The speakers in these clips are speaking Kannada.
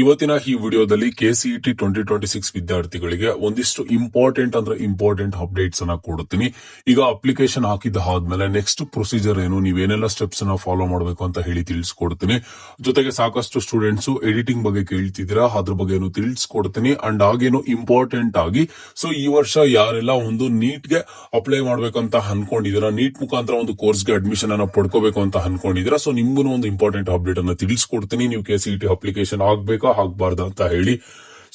ಇವತ್ತಿನ ಈ ವಿಡಿಯೋದಲ್ಲಿ KCET 2026 ವಿದ್ಯಾರ್ಥಿಗಳಿಗೆ ಒಂದಿಷ್ಟು ಇಂಪಾರ್ಟೆಂಟ್ ಅಪ್ಡೇಟ್ಸ್ ಅನ್ನ ಕೊಡುತ್ತೀನಿ. ಈಗ ಅಪ್ಲಿಕೇಶನ್ ಹಾಕಿದ್ದ ಆದ್ಮೇಲೆ ನೆಕ್ಸ್ಟ್ ಪ್ರೊಸೀಜರ್ ಏನು, ನೀವೇನೆಲ್ಲ ಸ್ಟೆಪ್ಸ್ ಅನ್ನ ಫಾಲೋ ಮಾಡಬೇಕು ಅಂತ ಹೇಳಿ ತಿಳಿಸ್ಕೊಡ್ತೀನಿ. ಜೊತೆಗೆ ಸಾಕಷ್ಟು ಸ್ಟೂಡೆಂಟ್ಸ್ ಎಡಿಟಿಂಗ್ ಬಗ್ಗೆ ಕೇಳ್ತಿದ್ದೀರಾ, ಅದ್ರ ಬಗ್ಗೆ ತಿಳಿಸ್ಕೊಡ್ತೀನಿ. ಅಂಡ್ ಹಾಗೇನು ಇಂಪಾರ್ಟೆಂಟ್ ಆಗಿ ಸೊ ಈ ವರ್ಷ ಯಾರೆಲ್ಲ ಒಂದು ನೀಟ್ಗೆ ಅಪ್ಲೈ ಮಾಡ್ಬೇಕಂತ ಅನ್ಕೊಂಡಿದ್ದೀರಾ, ನೀಟ್ ಮುಖಾಂತರ ಒಂದು ಕೋರ್ಸ್ಗೆ ಅಡ್ಮಿಷನ್ ಅನ್ನ ಪಡ್ಕೋಬೇಕು ಅಂತ ಅನ್ಕೊಂಡಿದ್ದೀರಾ, ಸೊ ನಿಮ್ಗೂ ಒಂದು ಇಂಪಾರ್ಟೆಂಟ್ ಅಪ್ಡೇಟ್ ಅನ್ನ ತಿಳಿಸ್ಕೊಡ್ತೀನಿ. ನೀವು KCET ಅಪ್ಲಿಕೇಶನ್ ಆಗ್ಬೇಕಾ ಆಗ್ಬಾರ್ದು ಅಂತ ಹೇಳಿ.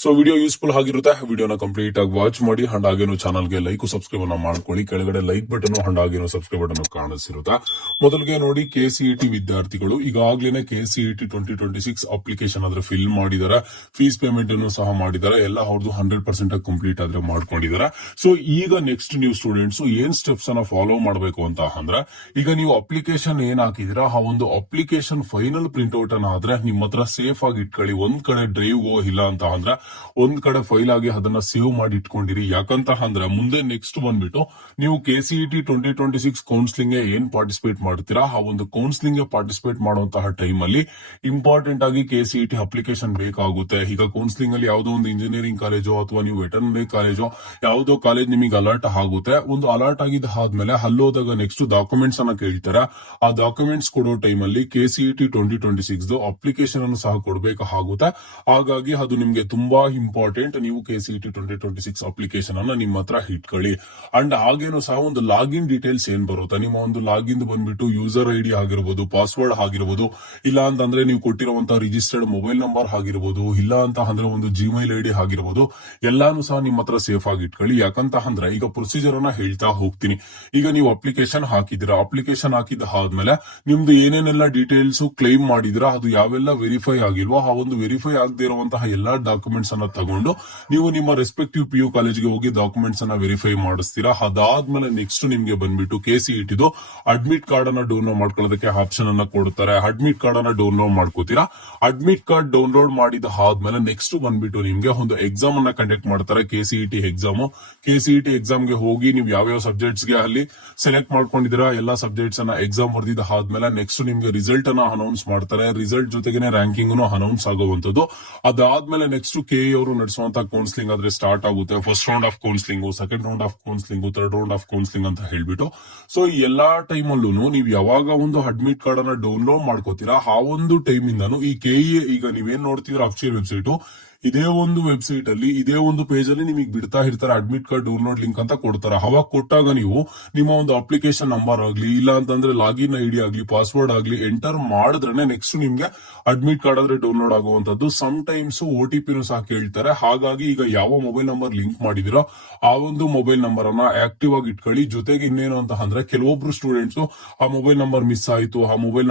ಸೊ ವಿಡಿಯೋ ಯೂಸ್ಫುಲ್ ಆಗಿರುತ್ತೆ, ವಿಡಿಯೋನ ಕಂಪ್ಲೀಟ್ ಆಗಿ ವಾಚ್ ಮಾಡಿ. ಅಂಡ್ ಹಾಗೇನು ಚಾನಲ್ಗೆ ಲೈಕ್ ಸಬ್ಸ್ಕ್ರೈಬ್ ಅನ್ನ ಮಾಡ್ಕೊಳ್ಳಿ. ಕೆಳಗಡೆ ಲೈಕ್ ಬಟನ್ ಅಂಡ್ ಹಾಗೇನು ಸಬ್ಸ್ಕ್ರೈಬ್ ಬಟನ್ ಕಾಣಿಸಿರುತ್ತೆ. ಮೊದಲಿಗೆ ನೋಡಿ, KCET ವಿದ್ಯಾರ್ಥಿಗಳು ಈಗಾಗಲೇ KCET 2026 ಅಪ್ಲಿಕೇಶನ್ ಆದ್ರೆ ಫಿಲ್ ಮಾಡಿದಾರೆ, ಫೀಸ್ ಪೇಮೆಂಟ್ ಅನ್ನು ಸಹ ಮಾಡಿದ್ದಾರೆ, ಎಲ್ಲ ಅವ್ರದ್ದು 100% ಕಂಪ್ಲೀಟ್ ಆದ್ರೆ ಮಾಡ್ಕೊಂಡಿದ್ದಾರೆ. ಸೊ ಈಗ ನೆಕ್ಸ್ಟ್ ನೀವು ಸ್ಟೂಡೆಂಟ್ಸ್ ಏನ್ ಸ್ಟೆಪ್ಸ್ ಅನ್ನ ಫಾಲೋ ಮಾಡಬೇಕು ಅಂತ ಅಂದ್ರೆ, ಈಗ ನೀವು ಅಪ್ಲಿಕೇಶನ್ ಏನ್ ಹಾಕಿದಿರಾ ಆ ಒಂದು ಅಪ್ಲಿಕೇಶನ್ ಫೈನಲ್ ಪ್ರಿಂಟ್ಔಟ್ ಅನ್ನ ಆದ್ರೆ ನಿಮ್ಮ ಹತ್ರ ಸೇಫ್ ಆಗಿ ಇಟ್ಕೊಳ್ಳಿ. ಒಂದ್ ಕಡೆ ಡ್ರೈವ್ ಇಲ್ಲ ಅಂತ ಅಂದ್ರೆ ಒಂದ್ ಕಡೆ ಫೈಲ್ ಆಗಿ ಅದನ್ನ ಸೇವ್ ಮಾಡಿ ಇಟ್ಕೊಂಡಿರಿ. ಯಾಕಂತ ಅಂದ್ರೆ ಮುಂದೆ ನೆಕ್ಸ್ಟ್ ಬಂದ್ಬಿಟ್ಟು ನೀವು KCET 2026 ಕೌನ್ಸಿಲಿಂಗ್ ಏನ್ ಪಾರ್ಟಿಸಿಪೇಟ್ ಮಾಡ್ತೀರಾ, ಆ ಒಂದು ಕೌನ್ಸಿಲಿಂಗ್ ಪಾರ್ಟಿಸಿಪೇಟ್ ಮಾಡುವಂತಹ ಟೈಮ್ ಅಲ್ಲಿ ಇಂಪಾರ್ಟೆಂಟ್ ಆಗಿ KCET ಅಪ್ಲಿಕೇಶನ್ ಬೇಕಾಗುತ್ತೆ. ಈಗ ಕೌನ್ಸಿಲಿಂಗ್ ಅಲ್ಲಿ ಯಾವುದೋ ಒಂದು ಇಂಜಿನಿಯರಿಂಗ್ ಕಾಲೇಜು ಅಥವಾ ನೀವು ವೆಟರ್ನರಿ ಕಾಲೇಜು ಯಾವುದೋ ಕಾಲೇಜ್ ನಿಮಗೆ ಅಲರ್ಟ್ ಆಗುತ್ತೆ. ಒಂದು ಅಲರ್ಟ್ ಆಗಿದ್ದ ಆದ್ಮೇಲೆ ಅಲ್ಲೋದಾಗ ನೆಕ್ಸ್ಟ್ ಡಾಕ್ಯುಮೆಂಟ್ಸ್ ಅನ್ನ ಕೇಳ್ತಾರೆ. ಆ ಡಾಕ್ಯುಮೆಂಟ್ಸ್ ಕೊಡೋ ಟೈಮ್ ಅಲ್ಲಿ KCET 2026 ಅಪ್ಲಿಕೇಶನ್ ಅನ್ನು ಸಹ ಕೊಡಬೇಕಾಗುತ್ತೆ. ಹಾಗಾಗಿ ಅದು ನಿಮ್ಗೆ ತುಂಬಾ ಇಂಪಾರ್ಟೆಂಟ್. ನೀವು KCET 2026 ಅಪ್ಲಿಕೇಶನ್ ಅನ್ನ ನಿಮ್ಮ ಹತ್ರ ಇಟ್ಕೊಳ್ಳಿ. ಅಂಡ್ ಹಾಗೇನು ಸಹ ಒಂದು ಲಾಗಿನ್ ಡೀಟೇಲ್ಸ್ ಏನ್ ಬರುತ್ತೆ, ನಿಮ್ಮ ಒಂದು ಲಾಗಿನ್ ಬಂದ್ಬಿಟ್ಟು ಯೂಸರ್ ID ಆಗಿರ್ಬೋದು, ಪಾಸ್ವರ್ಡ್ ಆಗಿರ್ಬೋದು, ಇಲ್ಲ ಅಂತಂದ್ರೆ ನೀವು ಕೊಟ್ಟಿರುವಂತಹ ರಿಜಿಸ್ಟರ್ಡ್ ಮೊಬೈಲ್ ನಂಬರ್ ಆಗಿರ್ಬೋದು, ಇಲ್ಲ ಅಂತ ಅಂದ್ರೆ ಒಂದು Gmail ID ಆಗಿರ್ಬೋದು, ಎಲ್ಲಾನು ಸಹ ನಿಮ್ಮ ಹತ್ರ ಸೇಫ್ ಆಗಿ ಇಟ್ಕೊಳ್ಳಿ. ಯಾಕಂತ ಅಂದ್ರೆ ಈಗ ಪ್ರೊಸೀಜರ್ ಅನ್ನ ಹೇಳ್ತಾ ಹೋಗ್ತೀನಿ. ಈಗ ನೀವು ಅಪ್ಲಿಕೇಶನ್ ಹಾಕಿದಿರಾ, ಅಪ್ಲಿಕೇಶನ್ ಹಾಕಿದ ಆದ್ಮೇಲೆ ನಿಮ್ದು ಏನೇನೆಲ್ಲ ಡೀಟೇಲ್ಸ್ ಕ್ಲೈಮ್ ಮಾಡಿದಿರಾ, ಅದು ಯಾವೆಲ್ಲ ವೆರಿಫೈ ಆಗಿಲ್ವೋ ಆ ಒಂದು ವೆರಿಫೈ ಆಗದೆ ಇರುವಂತಹ ಎಲ್ಲಾ ಡಾಕ್ಯುಮೆಂಟ್ಸ್ ಅನ್ನ ತಗೊಂಡು ನೀವು ನಿಮ್ಮ ರೆಸ್ಪೆಕ್ಟಿವ್ PU ಕಾಲೇಜ್ಗೆ ಹೋಗಿ ಡಾಕ್ಯುಮೆಂಟ್ಸ್ ಅನ್ನ ವೆರಿಫೈ ಮಾಡಿಸ್ತೀರಾ. ಅದಾದ್ಮೇಲೆ ನೆಕ್ಸ್ಟ್ ನಿಮ್ಗೆ ಬಂದ್ಬಿಟ್ಟು KCET ಅಡ್ಮಿಟ್ ಕಾರ್ಡ್ ಅನ್ನ ಡೌನ್ಲೋಡ್ ಮಾಡ್ಕೊಳ್ಳೋದಕ್ಕೆ ಆಪ್ಷನ್ ಅನ್ನ ಕೊಡ್ತಾರೆ. ಅಡ್ಮಿಟ್ ಕಾರ್ಡ್ ಅನ್ನ ಡೌನ್ಲೋಡ್ ಮಾಡ್ಕೋತೀರಾ. ಅಡ್ಮಿಟ್ ಕಾರ್ಡ್ ಡೌನ್ಲೋಡ್ ಮಾಡಿದ ಆದ್ಮೇಲೆ ನೆಕ್ಸ್ಟ್ ಬಂದ್ಬಿಟ್ಟು ನಿಮ್ಗೆ ಒಂದು ಎಕ್ಸಾಮ್ ಅನ್ನ ಕಂಡಕ್ಟ್ ಮಾಡ್ತಾರೆ, KCET ಎಕ್ಸಾಮ್. KCET ಎಕ್ಸಾಮ್ ಗೆ ಹೋಗಿ ನೀವು ಯಾವ್ಯಾವ ಸಬ್ಜೆಕ್ಟ್ಸ್ ಗೆ ಅಲ್ಲಿ ಸೆಲೆಕ್ಟ್ ಮಾಡ್ಕೊಂಡಿದ್ದೀರಾ ಎಲ್ಲಾ ಸಬ್ಜೆಕ್ಟ್ಸ್ ಅನ್ನ ಎಕ್ಸಾಮ್ ಬರ್ದಿದ್ದ ಆದ್ಮೇಲೆ ನೆಕ್ಸ್ಟ್ ನಿಮ್ಗೆ ರಿಸಲ್ಟ್ ಅನ್ನ ಅನೌನ್ಸ್ ಮಾಡ್ತಾರೆ. ರಿಸಲ್ಟ್ ಜೊತೆಗೆ ರ್ಯಾಂಕಿಂಗ್ ಅನೌನ್ಸ್ ಆಗುವಂತದ್ದು. ಅದಾದ್ಮೇಲೆ ನೆಕ್ಸ್ಟ್ KE ಅವರು ನಡೆಸುವಂತ ಕೌನ್ಸಿಲಿಂಗ್ ಆದ್ರೆ ಸ್ಟಾರ್ಟ್ ಆಗುತ್ತೆ. First round of counselling, second round of counselling, third round of counselling ಅಂತ ಹೇಳ್ಬಿಟ್ಟು. ಸೊ ಈ ಎಲ್ಲಾ ಟೈಮ್ ಅಲ್ಲೂ ನೀವು ಯಾವಾಗ ಒಂದು ಅಡ್ಮಿಟ್ ಕಾರ್ಡ್ ಅನ್ನ ಡೌನ್ಲೋಡ್ ಮಾಡ್ಕೋತೀರಾ ಆ ಒಂದು ಟೈಮ್ ಇಂದಾನು ಈ KE ಈಗ ನೀವೇನ್ ನೋಡ್ತಿದ್ರ ಅಫಿಷಿಯಲ್ ವೆಬ್ಸೈಟ್, ಇದೇ ಒಂದು ವೆಬ್ಸೈಟ್ ಅಲ್ಲಿ ಇದೇ ಒಂದು ಪೇಜ್ ಅಲ್ಲಿ ನಿಮಗೆ ಬಿಡ್ತಾ ಇರ್ತಾರೆ ಅಡ್ಮಿಟ್ ಕಾರ್ಡ್ ಡೌನ್ಲೋಡ್ ಲಿಂಕ್ ಅಂತ ಕೊಡ್ತಾರೆ. ಅವಾಗ ಕೊಟ್ಟಾಗ ನೀವು ನಿಮ್ಮ ಒಂದು ಅಪ್ಲಿಕೇಶನ್ ನಂಬರ್ ಆಗ್ಲಿ, ಇಲ್ಲ ಅಂತಂದ್ರೆ ಲಾಗಿನ್ ID ಆಗ್ಲಿ, ಪಾಸ್ವರ್ಡ್ ಆಗ್ಲಿ ಎಂಟರ್ ಮಾಡಿದ್ರೆ ನೆಕ್ಸ್ಟ್ ನಿಮ್ಗೆ ಅಡ್ಮಿಟ್ ಕಾರ್ಡ್ ಆದ್ರೆ ಡೌನ್ಲೋಡ್ ಆಗುವಂತದ್ದು. ಸಮ್ ಟೈಮ್ಸ್ OTP ಸಹ ಕೇಳ್ತಾರೆ. ಹಾಗಾಗಿ ಈಗ ಯಾವ ಮೊಬೈಲ್ ನಂಬರ್ ಲಿಂಕ್ ಮಾಡಿದಿರೋ ಆ ಒಂದು ಮೊಬೈಲ್ ನಂಬರ್ ಅನ್ನ ಆಕ್ಟಿವ್ ಆಗಿ ಇಟ್ಕೊಳ್ಳಿ. ಜೊತೆಗೆ ಇನ್ನೇನು ಅಂತ ಅಂದ್ರೆ ಕೆಲವೊಬ್ರು ಸ್ಟೂಡೆಂಟ್ಸ್ ಆ ಮೊಬೈಲ್ ನಂಬರ್ ಮಿಸ್ ಆಯ್ತು, ಆ ಮೊಬೈಲ್